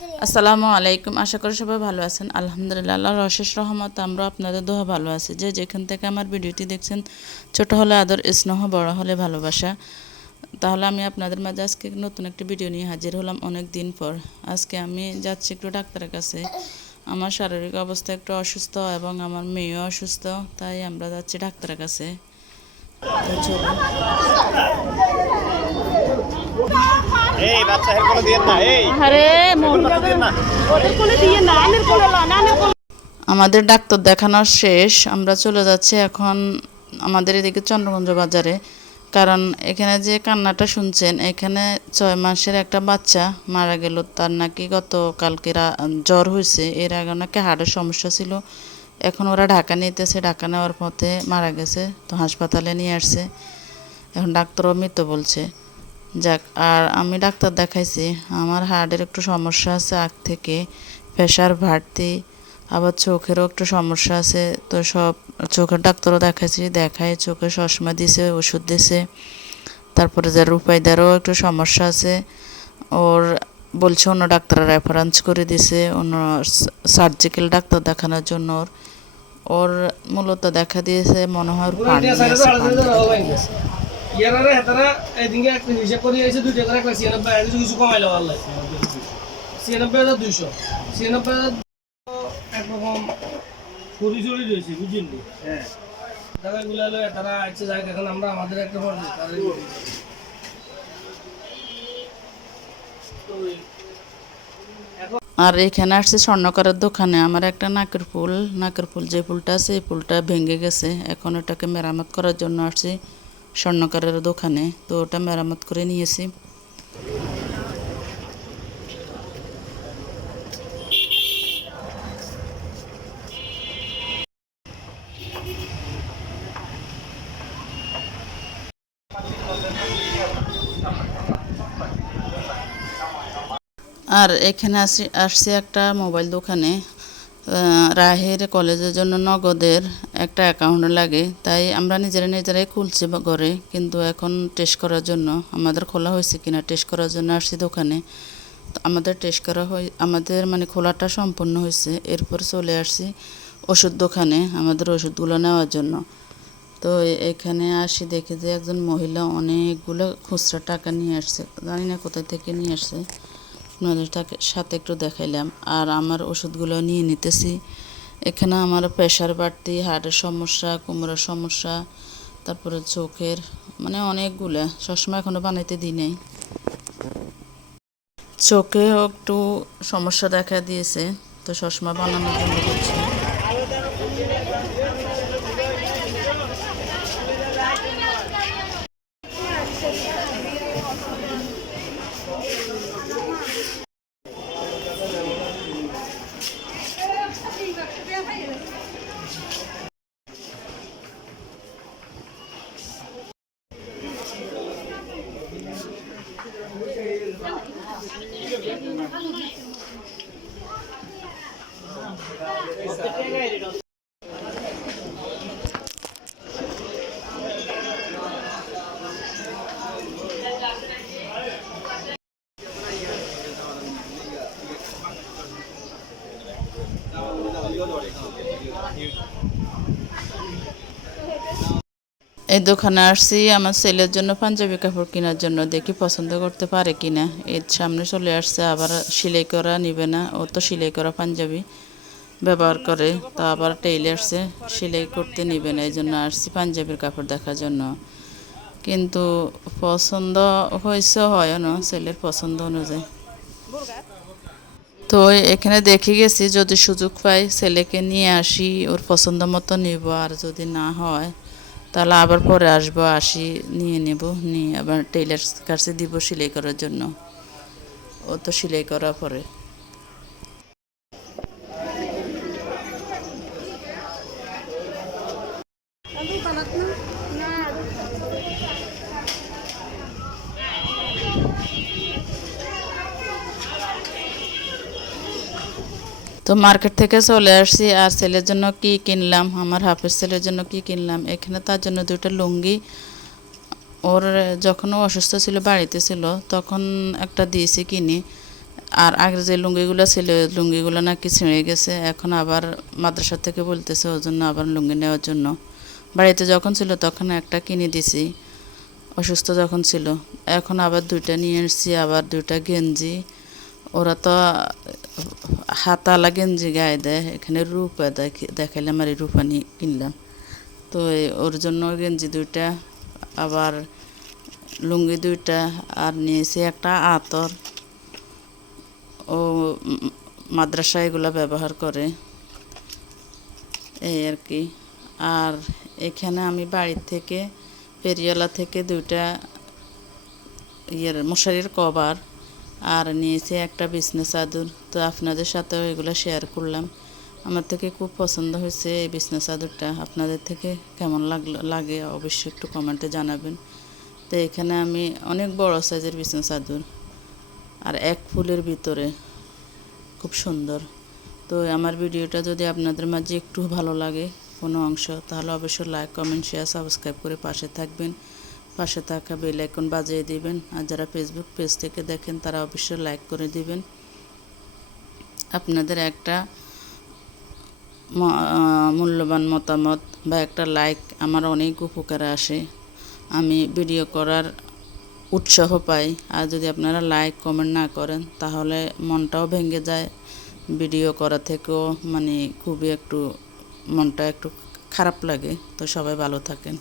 আসসালামু আলাইকুম। আশা করি সবাই ভালো আছেন। আলহামদুলিল্লাহ, আল্লাহর অশেষ রহমত আমরা আপনাদের দোয়া ভালো আছি। যে যেখান থেকে আমার ভিডিওটি দেখছেন, ছোট হলে আদর, স্নেহ, বড় হলে ভালোবাসা। তাহলে আমি আপনাদের মাঝে আজকে নতুন একটি ভিডিও নিয়ে হাজির হলাম অনেক দিন পর। আজকে আমি যাচ্ছি একটু ডাক্তারের কাছে। আমার শারীরিক অবস্থা একটু অসুস্থ এবং আমার মেয়েও অসুস্থ, তাই আমরা যাচ্ছি ডাক্তারের কাছে। তো চলুন। এই বাচ্চা হের কোলে দিয়েন না। এই আরে বাচ্চা দিয়েন না। ওদের কোলে দিয়ে না, আনের কোলে লও, নানের কোলে। আমাদের ডাক্তার দেখানো শেষ, আমরা চলে যাচ্ছি এখন আমাদের এদিকে চন্দ্রগঞ্জ বাজারে। কারণ এখানে যে কান্নাটা শুনছেন, এখানে 6 মাসের একটা বাচ্চা মারা গেল। তার নাকি গতকালকে জ্বর হয়েছে, এর আগে নাকি হার্টের সমস্যা ছিল। এখন ওরা ঢাকা নিতেছে, ঢাকা নেওয়ার পথে মারা গেছে, তো হাসপাতালে নিয়ে আসছে। এখন ডাক্তারও মৃত বলছে। যাক, আর আমি ডাক্তার দেখাইছি, আমার হার্টের একটু সমস্যা আছে আগ থেকে, প্রেশার বাড়তি, আবার চোখেরও একটু সমস্যা আছে। তো সব চোখের ডাক্তারও দেখাইছি, দেখাই চোখে চশমা দিছে, ওষুধ দিছে। তারপরে যে রূপাইদারও একটু সমস্যা আছে, ওর বলছে অন্য ডাক্তার রেফারেন্স করে দিছে অন্য সার্জিক্যাল ডাক্তার দেখানোর জন্য। ওর ওর মূলত দেখা দিয়েছে মনে হয় পানি আছে, পানি দেখা দিয়েছে। ইয়ারারে হেতারা এদিকে একটা হিসাব করে এসে 2 টাকা রাখলে 96,000 কিছু কমাইলো আল্লাহ 96,200 96,000 একরকম পরিচয় রয়েছে বুঝলি। হ্যাঁ টাকাগুলো হলো তারা আছে যাই এখন আমরা আমাদের একটা ফর্ম তাদের আর এখানে আসছে স্বর্ণকারের দোকানে। আমার একটা নাকের ফুল যে ফুলটা আছে, এই ফুলটা ভেঙে গেছে। এখন ওটাকে মেরামত করার জন্য আসছি স্বর্ণকারের দোকানে। তো ওটা মেরামত করে নিয়েছি। আর এখানে আসছি একটা মোবাইল দোকানে। রাহের কলেজের জন্য নগদের একটা অ্যাকাউন্ট লাগে, তাই আমরা নিজেরাই খুলছি ঘরে। কিন্তু এখন টেস্ট করার জন্য, আমাদের খোলা হয়েছে কিনা টেস্ট করার জন্য আসছি দোকানে। তো আমাদের টেস্ট করা আমাদের মানে খোলাটা সম্পূর্ণ হয়েছে। এরপর চলে আসছি ওষুধ দোকানে আমাদের ওষুধগুলো নেওয়ার জন্য। তো এখানে আসি, দেখি যে একজন মহিলা অনেকগুলো খুচরা টাকা নিয়ে আসছে, জানি না কোথায় থেকে নিয়ে আসছে। আপনাদের সাথে একটু দেখাইলাম। আর আমার ওষুধগুলো নিয়ে নিতেছি। এখানে আমার প্রেশার বাড়তি, হার্টের সমস্যা, কোমরের সমস্যা, তারপরে চোখের, মানে অনেকগুলো চশমা এখনও বানাইতে দিই নাই। চোখেও একটু সমস্যা দেখা দিয়েছে, তো চশমা বানানোর জন্য করছি। এই দোকানে আসছি আমার ছেলের জন্য পাঞ্জাবি কাপড় কেনার জন্য। দেখি পছন্দ করতে পারে কিনা। এর সামনে চলে আসছে, আবার সেলাই করা নিবে না, ও তো সেলাই করা পাঞ্জাবি ব্যবহার করে। তো আবার টেইলার্সে সেলাই করতে নিবে না, এই জন্য আসছি পাঞ্জাবির কাপড় দেখার জন্য। কিন্তু পছন্দ হয়েছে, হয় না ছেলের পছন্দ অনুযায়ী। তো এখানে দেখে গেছি, যদি সুযোগ পাই ছেলেকে নিয়ে আসি, ওর পছন্দ মতো নিব। আর যদি না হয় তাহলে আবার পরে আসবো, নিয়ে নেব, নিয়ে আবার টেইলার কাছে দিব সেলাই করার জন্য। ও তো সেলাই করা পরে। তো মার্কেট থেকে চলে আসছি। আর ছেলের জন্য কি কিনলাম, আমার হাফেজ ছেলের জন্য কি কিনলাম, এখানে তার জন্য 2টা লুঙ্গি। ওর যখন ও অসুস্থ ছিল, বাড়িতে ছিল, তখন একটা দিয়েছি কিনে। আর আগের যে লুঙ্গিগুলো ছিল লুঙ্গিগুলো নাকি ছিঁড়ে গেছে, এখন আবার মাদ্রাসা থেকে বলতেছে ওর জন্য আবার লুঙ্গি নেওয়ার জন্য। বাড়িতে যখন ছিল তখন একটা কিনে দিছি অসুস্থ যখন ছিল, এখন আবার 2টা নিয়ে এসেছি, আবার 2টা গেঞ্জি। ওরা তো হাতালা গেঞ্জি গায়ে দেয়, এখানে রূপা দেখাইলাম আর এই রূপা নিয়ে কিনলাম। তো ওর জন্য গেঞ্জি 2টা, আবার লুঙ্গি 2টা, আর নিয়েছি একটা আতর। ও মাদ্রাসা এগুলো ব্যবহার করে, এই আর কি। আর এখানে আমি বাড়ির থেকে পেরিয়ালা থেকে 2টা মশারির কভার আর নিয়েছি একটা বিছনা চাদর। তো আপনাদের সাথেও এগুলো শেয়ার করলাম। আমার থেকে খুব পছন্দ হয়েছে এই বিছনা চাদরটা। আপনাদের থেকে কেমন লাগে অবশ্যই একটু কমেন্টে জানাবেন। তো এখানে আমি অনেক বড় সাইজের বিছনা চাদর, আর এক ফুলের ভিতরে, খুব সুন্দর। তো আমার ভিডিওটা যদি আপনাদের মাঝে একটু ভালো লাগে কোনো অংশ, তাহলে অবশ্যই লাইক, কমেন্ট, শেয়ার, সাবস্ক্রাইব করে পাশে থাকবেন। পাশে থাকা বেল আইকন বাজিয়ে দিবেন। আর যারা ফেসবুক পেজ থেকে দেখেন তারা অবশ্যই লাইক করে দিবেন। আপনাদের একটা মূল্যবান মতামত বা একটা লাইক আমার অনেক উপকারে আসে, আমি ভিডিও করার উৎসাহ পাই। আর যদি আপনারা লাইক কমেন্ট না করেন তাহলে মনটাও ভেঙে যায়, ভিডিও করা থেকেও মানে খুবই একটু মনটা একটু খারাপ লাগে। তো সবাই ভালো থাকেন।